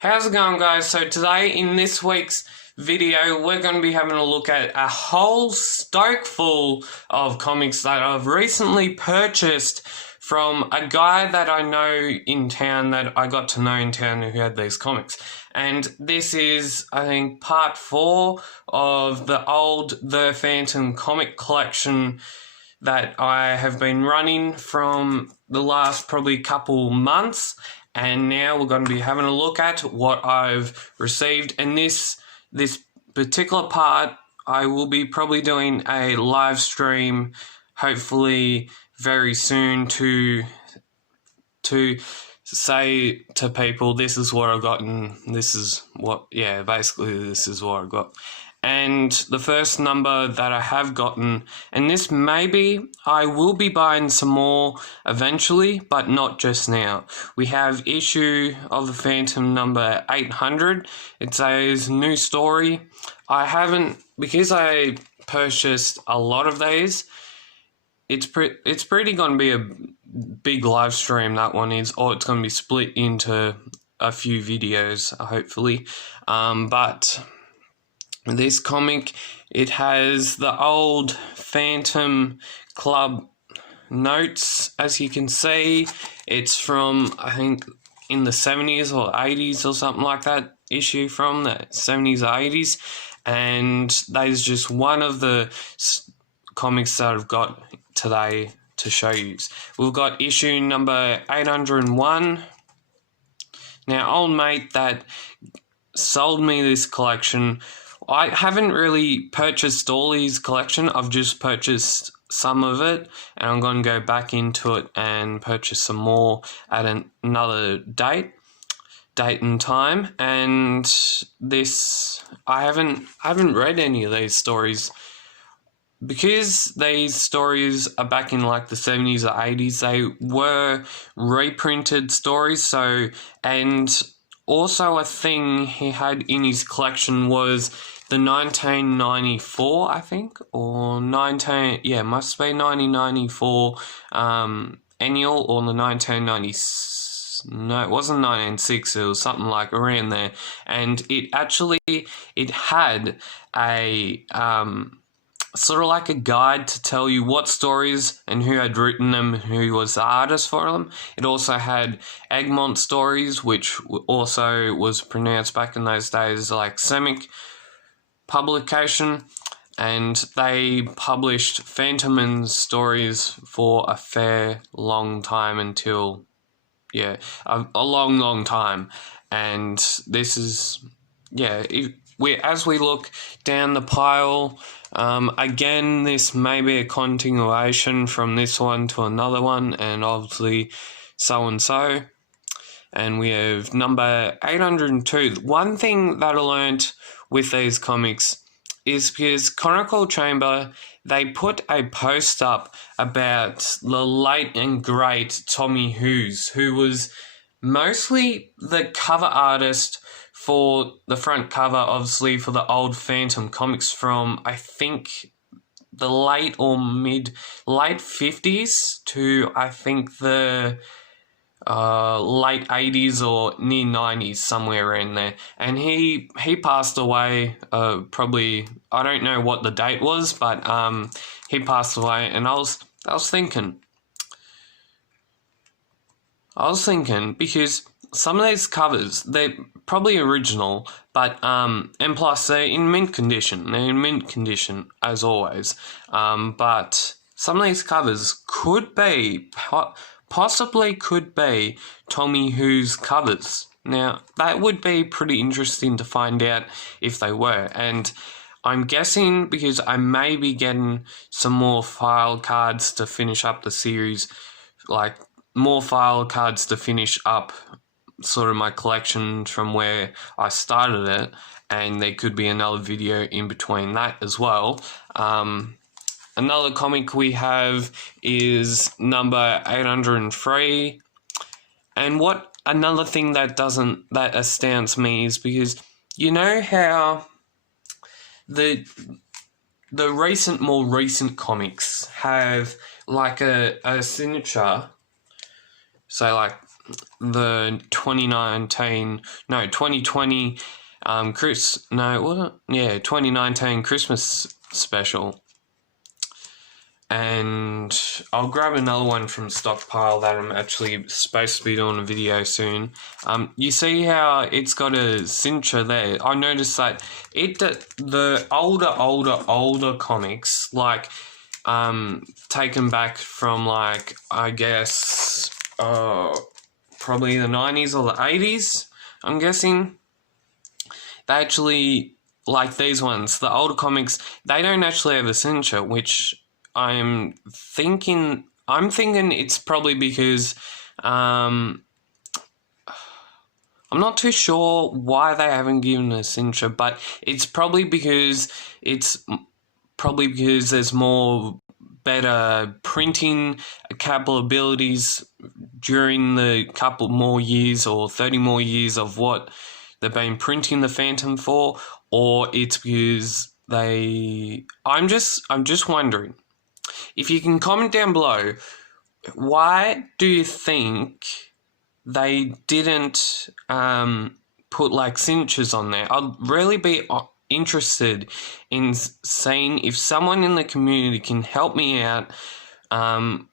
How's it going, guys? So today in this week's video we're going to be having a look at a whole stoke full of comics that I've recently purchased from a guy that I know in town, that I got to know in town, who had these comics. And this is, I think, part 4 of the Phantom comic collection that I have been running from the last probably couple months. And now we're going to be having a look at what I've received. And this particular part, I will be probably doing a live stream, hopefully very soon, to say to people, this is what I got, and this is what, basically this is what I got. And the first number that I have gotten, and this maybe I will be buying some more eventually, but not just now. We have issue of the Phantom number 800. It says new story. I haven't, because I purchased a lot of these. It's pretty going to be a big live stream, that one is, or it's going to be split into a few videos, hopefully. But this comic, it has the old Phantom Club notes, as you can see. It's from, I think, in the 70s or 80s or something like that, issue from the 70s or 80s. And that is just one of the comics that I've got today to show you. We've got issue number 801. Now, old mate that sold me this collection, I haven't really purchased all his collection. I've just purchased some of it, and I'm going to go back into it and purchase some more at another date and time. And this, I haven't read any of these stories, because these stories are back in like the 70s or 80s. They were reprinted stories. So, and also a thing he had in his collection was the 1994, I think, or must be 1994 annual, or the 1990s. No, it wasn't 1996. It was something like around there, and it had a sort of like a guide to tell you what stories and who had written them, who was the artist for them. It also had Egmont stories, which also was pronounced back in those days like Semic publication, and they published Phantom stories for a fair long time, until a long time. And this is as we look down the pile, again, this may be a continuation from this one to another one, and obviously so and so. And we have number 802. One thing that I learnt with these comics is, because Chronicle Chamber, they put a post up about the late and great Tommy Hughes, who was mostly the cover artist for the front cover, obviously, for the old Phantom comics from, I think, the late 50s to, I think, the late 80s or near 90s, somewhere in there. And he passed away, probably, I don't know what the date was, but he passed away. And I was thinking, because some of these covers, they're probably original, but and plus they're in mint condition. They're in mint condition as always. But some of these covers could be possibly Tommy Hughes covers. Now, that would be pretty interesting to find out if they were. And I'm guessing, because I may be getting some more file cards to finish up the series, like more file cards to finish up sort of my collection from where I started it, and there could be another video in between that as well. Another comic we have is number 803. And another thing that astounds me is, because you know how the more recent comics have like a signature. So like the 2020 2019 Christmas special. And I'll grab another one from stockpile that I'm actually supposed to be doing a video soon. You see how it's got a cincher there? I noticed that the older comics, like taken back from, like, I guess probably the 90s or the 80s, I'm guessing. They actually, like these ones, the older comics, they don't actually have a cincher, which I'm thinking it's probably because I'm not too sure why they haven't given a cincher, but it's probably because there's more better printing capabilities during the couple more years or 30 more years of what they've been printing the Phantom for, or it's because I'm just wondering. If you can comment down below, why do you think they didn't put, like, cinchers on there? I'd really be interested in seeing if someone in the community can help me out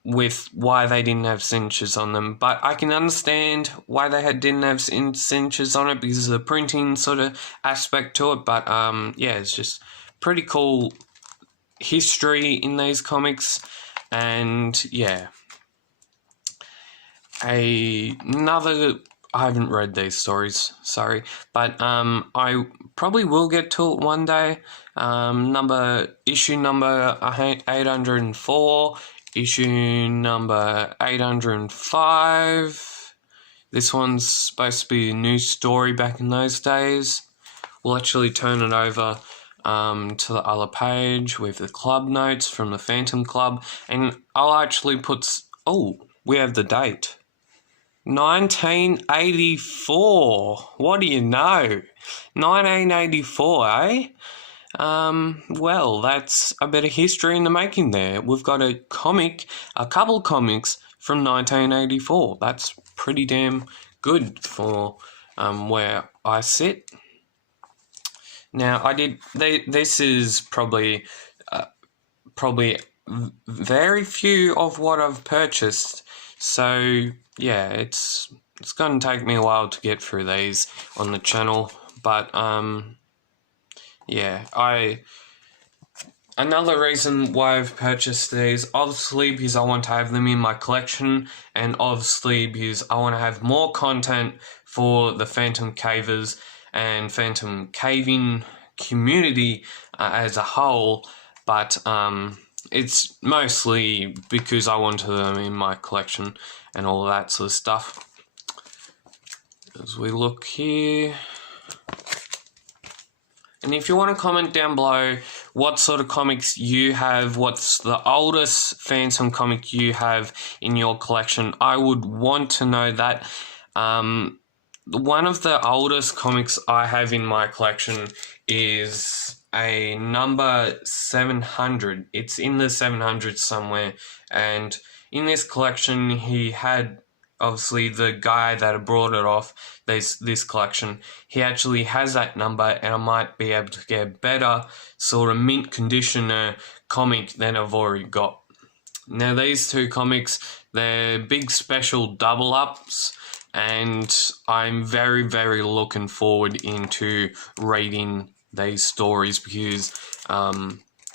with why they didn't have cinchers on them. But I can understand why they didn't have cinchers on it because of the printing sort of aspect to it. But yeah, it's just pretty cool history in these comics. And yeah, I haven't read these stories, sorry, but I probably will get to it one day. Issue number 804, issue number 805. This one's supposed to be a new story back in those days. We'll actually turn it over to the other page with the club notes from the Phantom Club, and I'll actually put, we have the date. 1984. What do you know? 1984, eh? Well, that's a bit of history in the making there. We've got a couple comics from 1984. That's pretty damn good for where I sit. Now, this is probably very few of what I've purchased. So yeah, it's going to take me a while to get through these on the channel, but yeah, another reason why I've purchased these, obviously because I want to have them in my collection, and obviously because I want to have more content for the Phantom Cavers and Phantom Caving community as a whole, but it's mostly because I wanted them in my collection and all of that sort of stuff. As we look here, and if you want to comment down below what sort of comics you have, what's the oldest Phantom comic you have in your collection, I would want to know that. One of the oldest comics I have in my collection is a number 700. It's in the 700s somewhere, and in this collection he had, obviously the guy that had brought it off this collection, he actually has that number, and I might be able to get a better sort of mint conditioner comic than I've already got. Now these two comics, they're big special double ups, and I'm very, very looking forward into reading these stories because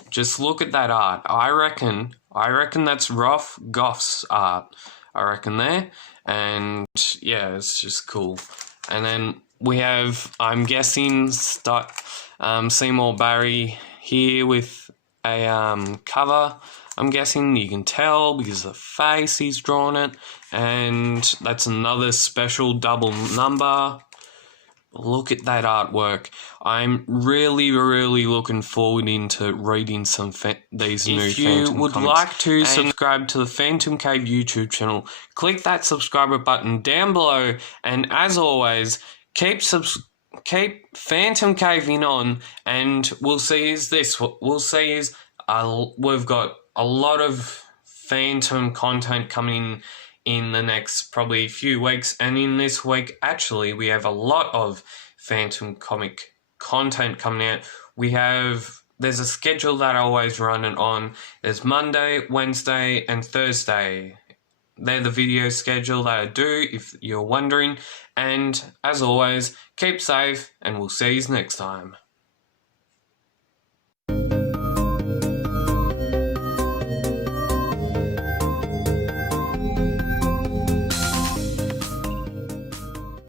just look at that art. I reckon that's Rough Goff's art. I reckon there, and yeah, it's just cool. And then we have, I'm guessing, Seymour Barry here with a cover. I'm guessing you can tell because of the face he's drawn it, and that's another special double number. Look at that artwork. I'm really, really looking forward into reading some these new Phantom comics. If you would like to subscribe to the Phantom Cave YouTube channel, click that subscriber button down below, and as always, keep Phantom Caving on, and we'll see is this. We'll see is we've got a lot of Phantom content coming in the next probably few weeks. And in this week, actually, we have a lot of Phantom comic content coming out. There's a schedule that I always run it on. There's Monday, Wednesday, and Thursday. They're the video schedule that I do, if you're wondering. And as always, keep safe, and we'll see you next time.